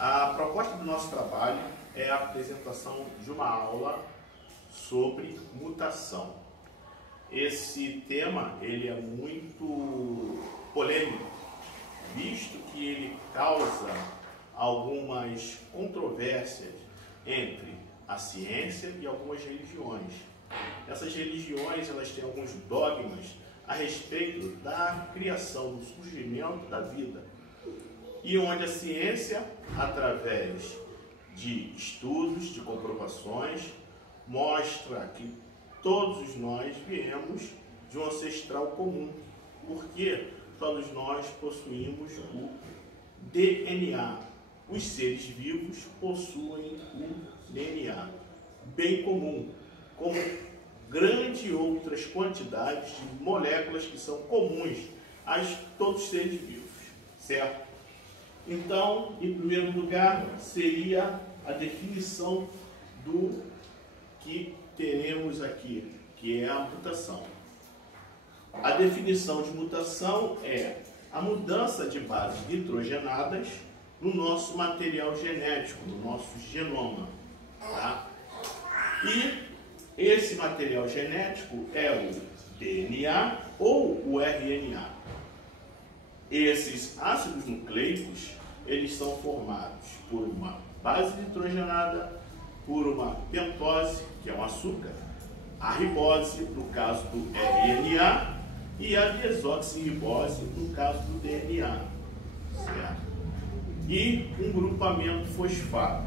A proposta do nosso trabalho é a apresentação de uma aula sobre mutação. Esse tema ele é muito polêmico, visto que ele causa algumas controvérsias entre a ciência e algumas religiões. Essas religiões elas têm alguns dogmas a respeito da criação, do surgimento da vida. E onde a ciência, através de estudos, de comprovações, mostra que todos nós viemos de um ancestral comum, porque todos nós possuímos o DNA. Os seres vivos possuem o DNA bem comum, como grande outras quantidades de moléculas que são comuns a todos os seres vivos, certo? Então, em primeiro lugar, seria a definição do que teremos aqui, que é a mutação. A definição de mutação é a mudança de bases nitrogenadas no nosso material genético, no nosso genoma. Tá? E esse material genético é o DNA ou o RNA. Esses ácidos nucleicos, eles são formados por uma base nitrogenada, por uma pentose, que é um açúcar, a ribose, no caso do RNA, e a desoxirribose, no caso do DNA, certo? E um grupamento fosfato.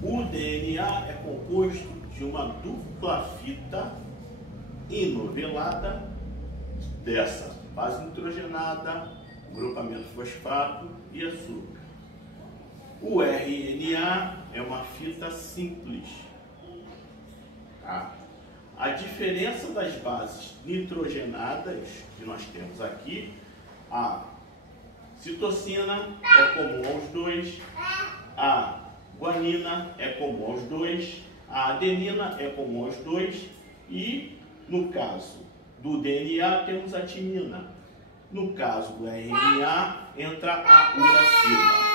O DNA é composto de uma dupla fita enovelada dessa base nitrogenada, grupamento fosfato e açúcar. O RNA é uma fita simples. Tá? A diferença das bases nitrogenadas que nós temos aqui, a citosina é comum aos dois, a guanina é comum aos dois, a adenina é comum aos dois e, no caso do DNA, temos a timina. No caso do RNA, entra a uracila.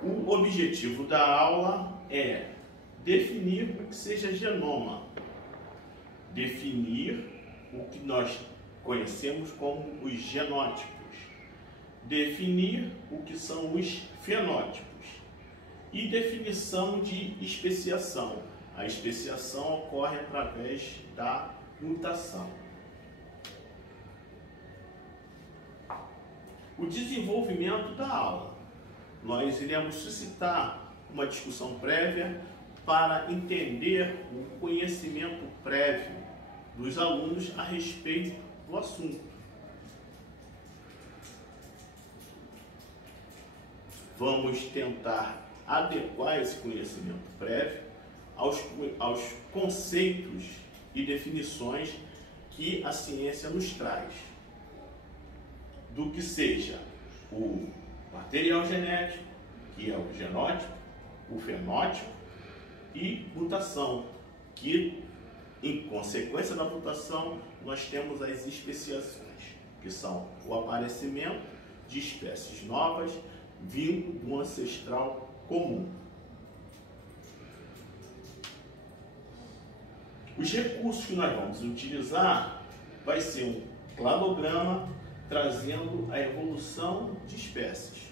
O objetivo da aula é definir o que seja genoma, definir o que nós conhecemos como os genótipos, definir o que são os fenótipos e definição de especiação. A especiação ocorre através da mutação. O desenvolvimento da aula. Nós iremos suscitar uma discussão prévia para entender o conhecimento prévio dos alunos a respeito do assunto. Vamos tentar adequar esse conhecimento prévio aos conceitos e definições que a ciência nos traz, do que seja o material genético, que é o genótipo, o fenótipo e mutação, que em consequência da mutação nós temos as especiações, que são o aparecimento de espécies novas vindo do ancestral comum. Os recursos que nós vamos utilizar vai ser um cladograma trazendo a evolução de espécies.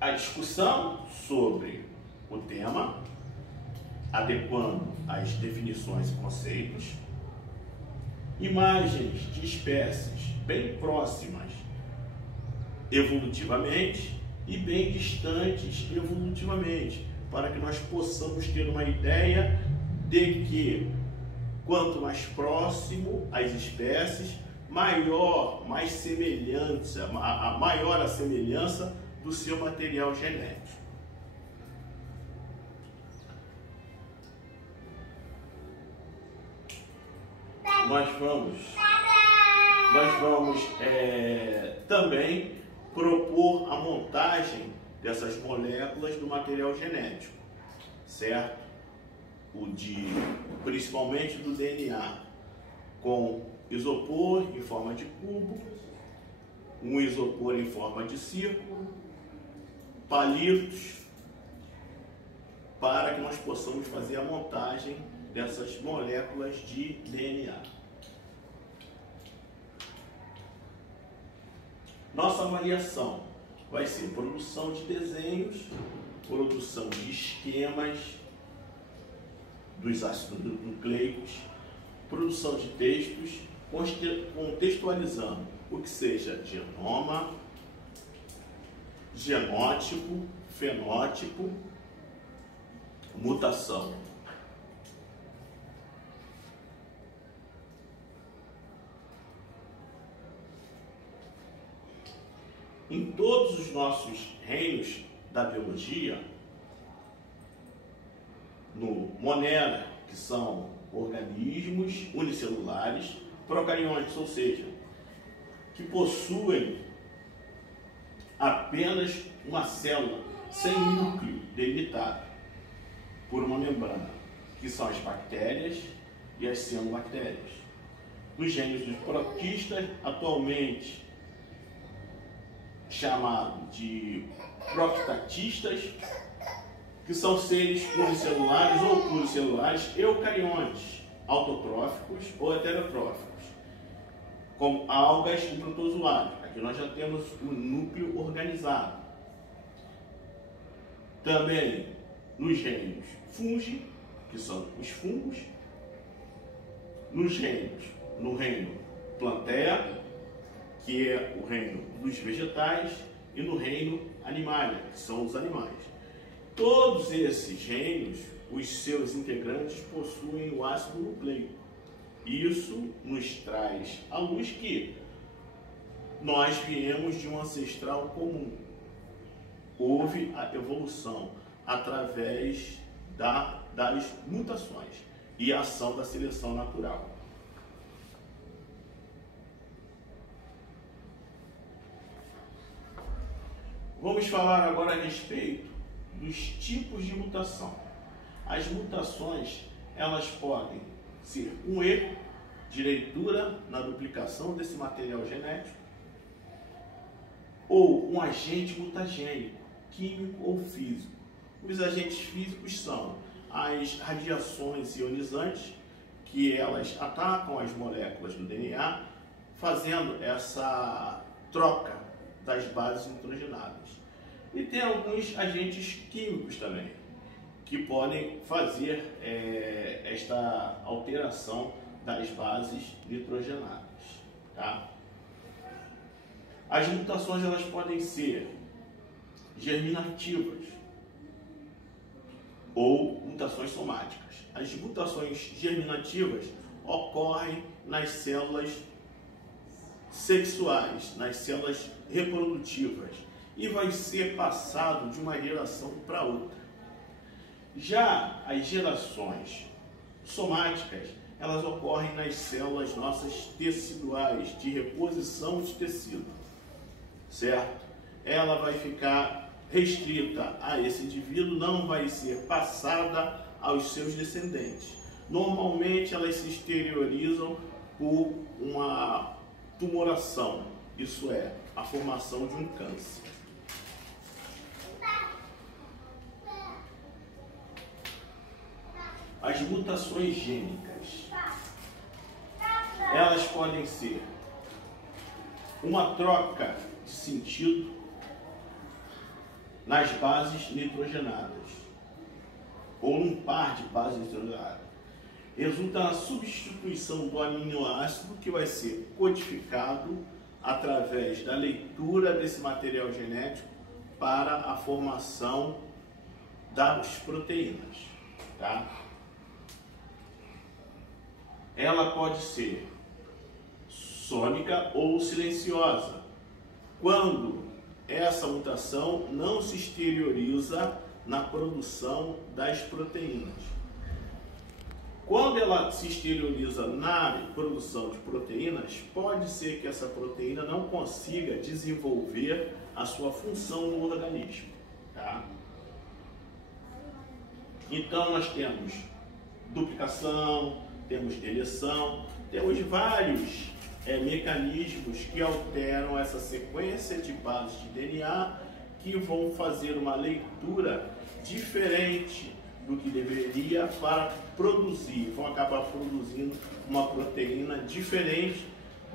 A discussão sobre o tema, adequando as definições e conceitos, imagens de espécies bem próximas evolutivamente e bem distantes evolutivamente, para que nós possamos ter uma ideia de que quanto mais próximo às maior a semelhança do seu material genético. Nós vamos também propor a montagem dessas moléculas do material genético, certo? principalmente do DNA, com isopor em forma de cubo, um isopor em forma de círculo, palitos, para que nós possamos fazer a montagem dessas moléculas de DNA. Nossa avaliação vai ser produção de desenhos, produção de esquemas dos ácidos nucleicos, produção de textos, contextualizando o que seja genoma, genótipo, fenótipo, mutação. Em todos os nossos reinos da biologia, no Monera, que são organismos unicelulares, procariontes, ou seja, que possuem apenas uma célula sem núcleo delimitado por uma membrana, que são as bactérias e as cianobactérias. Nos gêneros dos protistas, atualmente chamado de proctatistas, que são seres unicelulares ou pluricelulares eucariontes, autotróficos ou heterotróficos, como algas e protozoários. Aqui nós já temos o núcleo organizado. Também nos reinos fungi, que são os fungos, no reino plantae, que é o reino dos vegetais, e no reino animalia, que são os animais. Todos esses reinos, os seus integrantes possuem o ácido nucleico. Isso nos traz à luz que nós viemos de um ancestral comum. Houve a evolução através das mutações e a ação da seleção natural. Vamos falar agora a respeito dos tipos de mutação. As mutações, elas podem ser um erro de leitura na duplicação desse material genético, ou um agente mutagênico, químico ou físico. Os agentes físicos são as radiações ionizantes, que elas atacam as moléculas do DNA, fazendo essa troca das bases nitrogenadas. E tem alguns agentes químicos também, que podem fazer esta alteração das bases nitrogenadas. Tá? As mutações, elas podem ser germinativas ou mutações somáticas. As mutações germinativas ocorrem nas células sexuais, nas células reprodutivas, e vai ser passado de uma geração para outra. Já as gerações somáticas, elas ocorrem nas células nossas teciduais, de reposição de tecido, certo? Ela vai ficar restrita a esse indivíduo, não vai ser passada aos seus descendentes. Normalmente elas se exteriorizam por uma tumoração, isso é, a formação de um câncer. As mutações gênicas, elas podem ser uma troca de sentido nas bases nitrogenadas, ou num par de bases nitrogenadas. Resulta na substituição do aminoácido, que vai ser codificado através da leitura desse material genético para a formação das proteínas. Tá? Ela pode ser sônica ou silenciosa, quando essa mutação não se exterioriza na produção das proteínas. Quando ela se exterioriza na produção de proteínas, pode ser que essa proteína não consiga desenvolver a sua função no organismo. Tá? Então nós temos duplicação, temos deleção, temos vários mecanismos que alteram essa sequência de bases de DNA que vão fazer uma leitura diferente do que deveria para produzir, vão acabar produzindo uma proteína diferente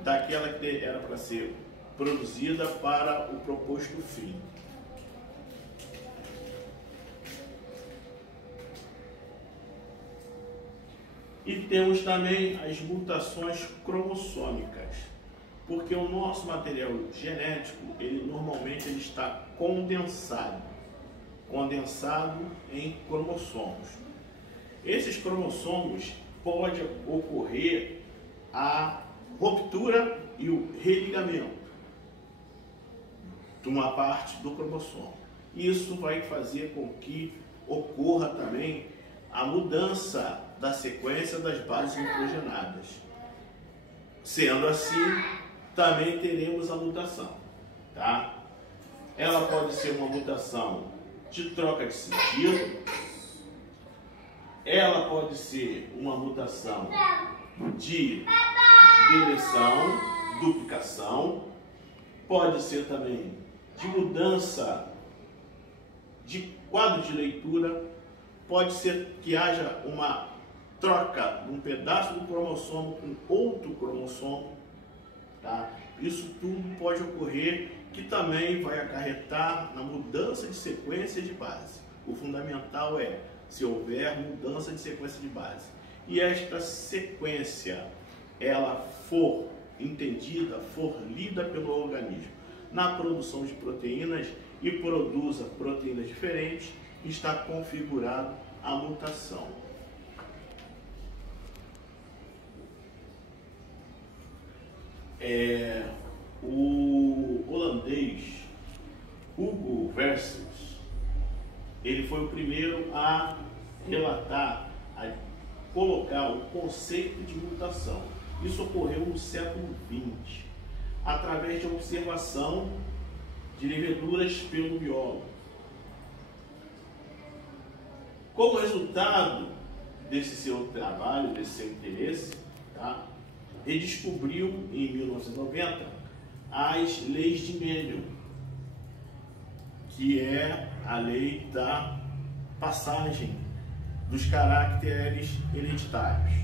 daquela que era para ser produzida para o proposto fim. E temos também as mutações cromossômicas, porque o nosso material genético, normalmente está condensado em cromossomos. Esses cromossomos pode ocorrer a ruptura e o religamento de uma parte do cromossomo. Isso vai fazer com que ocorra também a mudança da sequência das bases nitrogenadas. Sendo assim, também teremos a mutação, tá? Ela pode ser uma mutação de troca de sentido, ela pode ser uma mutação de deleção, duplicação, pode ser também de mudança de quadro de leitura, pode ser que haja uma troca de um pedaço do cromossomo com outro cromossomo, tá? Isso tudo pode ocorrer, que também vai acarretar na mudança de sequência de base. O fundamental é se houver mudança de sequência de base. E esta sequência, ela for entendida, for lida pelo organismo na produção de proteínas e produza proteínas diferentes, está configurado a mutação. O holandês Hugo Versius, ele foi o primeiro a relatar, a colocar o conceito de mutação. Isso ocorreu no século XX, através de observação de leveduras pelo biólogo. Como resultado desse seu trabalho, desse seu interesse, tá? Ele descobriu em 1990 as leis de Mendel, que é a lei da passagem dos caracteres hereditários,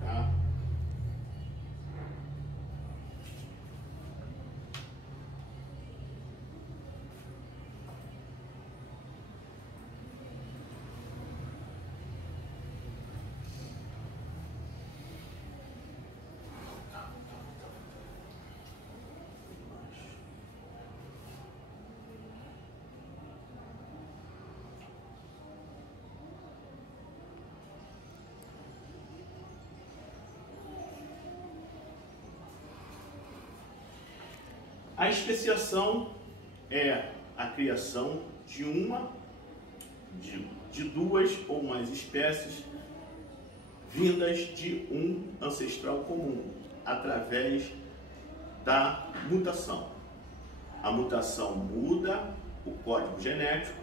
tá? A especiação é a criação de duas ou mais espécies vindas de um ancestral comum, através da mutação. A mutação muda o código genético.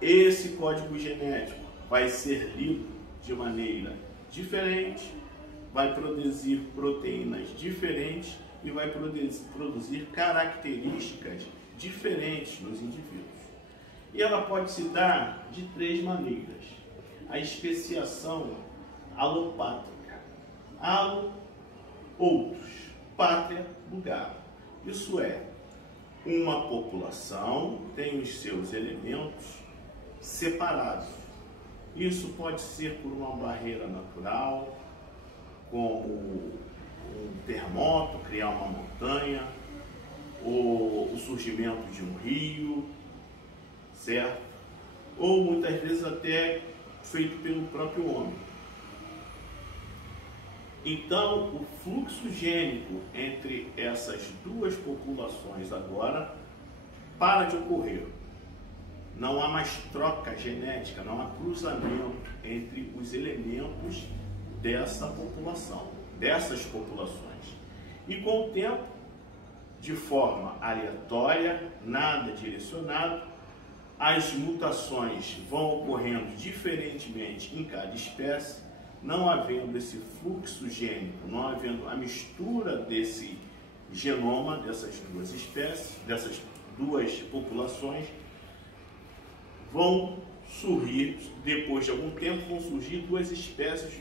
Esse código genético vai ser lido de maneira diferente, vai produzir proteínas diferentes e vai produzir características diferentes nos indivíduos. E ela pode se dar de três maneiras. A especiação alopátrica. Alo, outros. Pátria, lugar. Isso é, uma população tem os seus elementos separados. Isso pode ser por uma barreira natural, como um terremoto, criar uma montanha, ou o surgimento de um rio, certo? Ou muitas vezes até feito pelo próprio homem. Então, o fluxo gênico entre essas duas populações agora para de ocorrer. Não há mais troca genética, não há cruzamento entre os elementos dessa população, dessas populações. E com o tempo, de forma aleatória, nada direcionado, as mutações vão ocorrendo diferentemente em cada espécie, não havendo esse fluxo gênico, não havendo a mistura desse genoma dessas duas espécies, dessas duas populações, vão surgir, depois de algum tempo, vão surgir duas espécies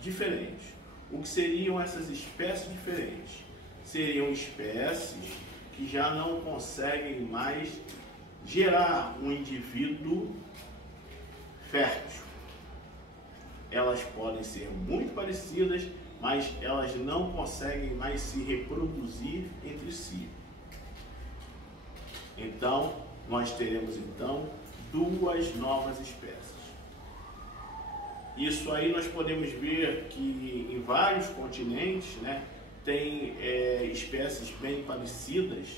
diferentes. O que seriam essas espécies diferentes? Seriam espécies que já não conseguem mais gerar um indivíduo fértil. Elas podem ser muito parecidas, mas elas não conseguem mais se reproduzir entre si. Então, nós teremos então duas novas espécies. Isso aí nós podemos ver que em vários continentes, né, tem espécies bem parecidas,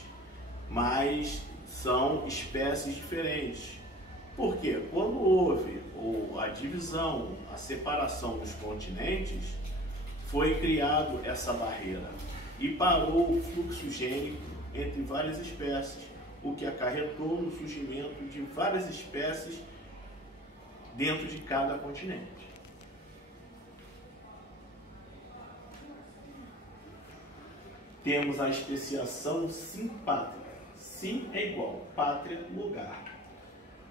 mas são espécies diferentes. Por quê? Quando houve a divisão, a separação dos continentes, foi criado essa barreira e parou o fluxo gênico entre várias espécies, o que acarretou no surgimento de várias espécies dentro de cada continente. Temos a especiação simpátrica. Sim é igual, pátria, lugar.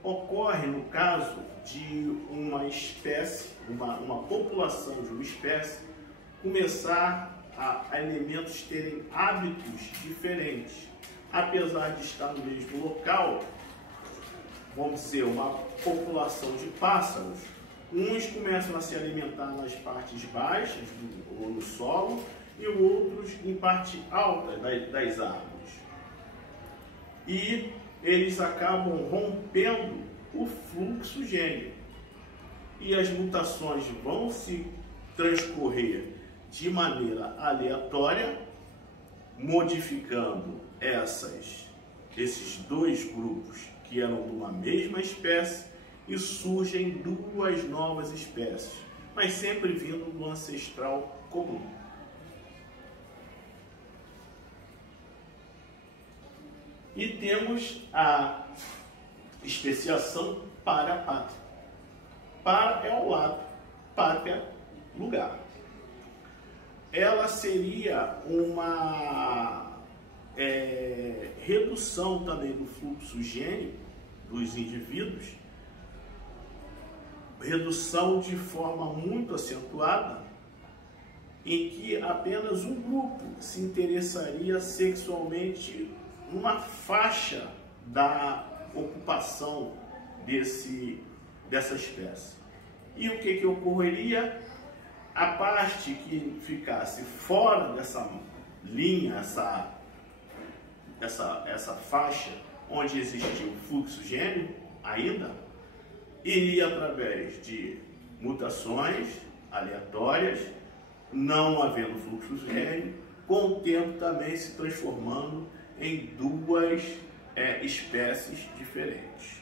Ocorre no caso de uma espécie, uma população de uma espécie, começar a elementos terem hábitos diferentes. Apesar de estar no mesmo local, vamos dizer, uma população de pássaros, uns começam a se alimentar nas partes baixas ou no solo, e outros em parte alta das árvores. E eles acabam rompendo o fluxo gênico. E as mutações vão se transcorrer de maneira aleatória, modificando esses dois grupos que eram de uma mesma espécie, e surgem duas novas espécies, mas sempre vindo do ancestral comum. E temos a especiação para a pátria. Para é o lado, pátria, lugar. Ela seria uma redução também do fluxo gênico dos indivíduos, redução de forma muito acentuada, em que apenas um grupo se interessaria sexualmente numa faixa da ocupação dessa espécie. E o que ocorreria? A parte que ficasse fora dessa linha, essa faixa onde existia o fluxo gênico ainda, iria através de mutações aleatórias, não havendo fluxo gênico, com o tempo também se transformando em duas espécies diferentes.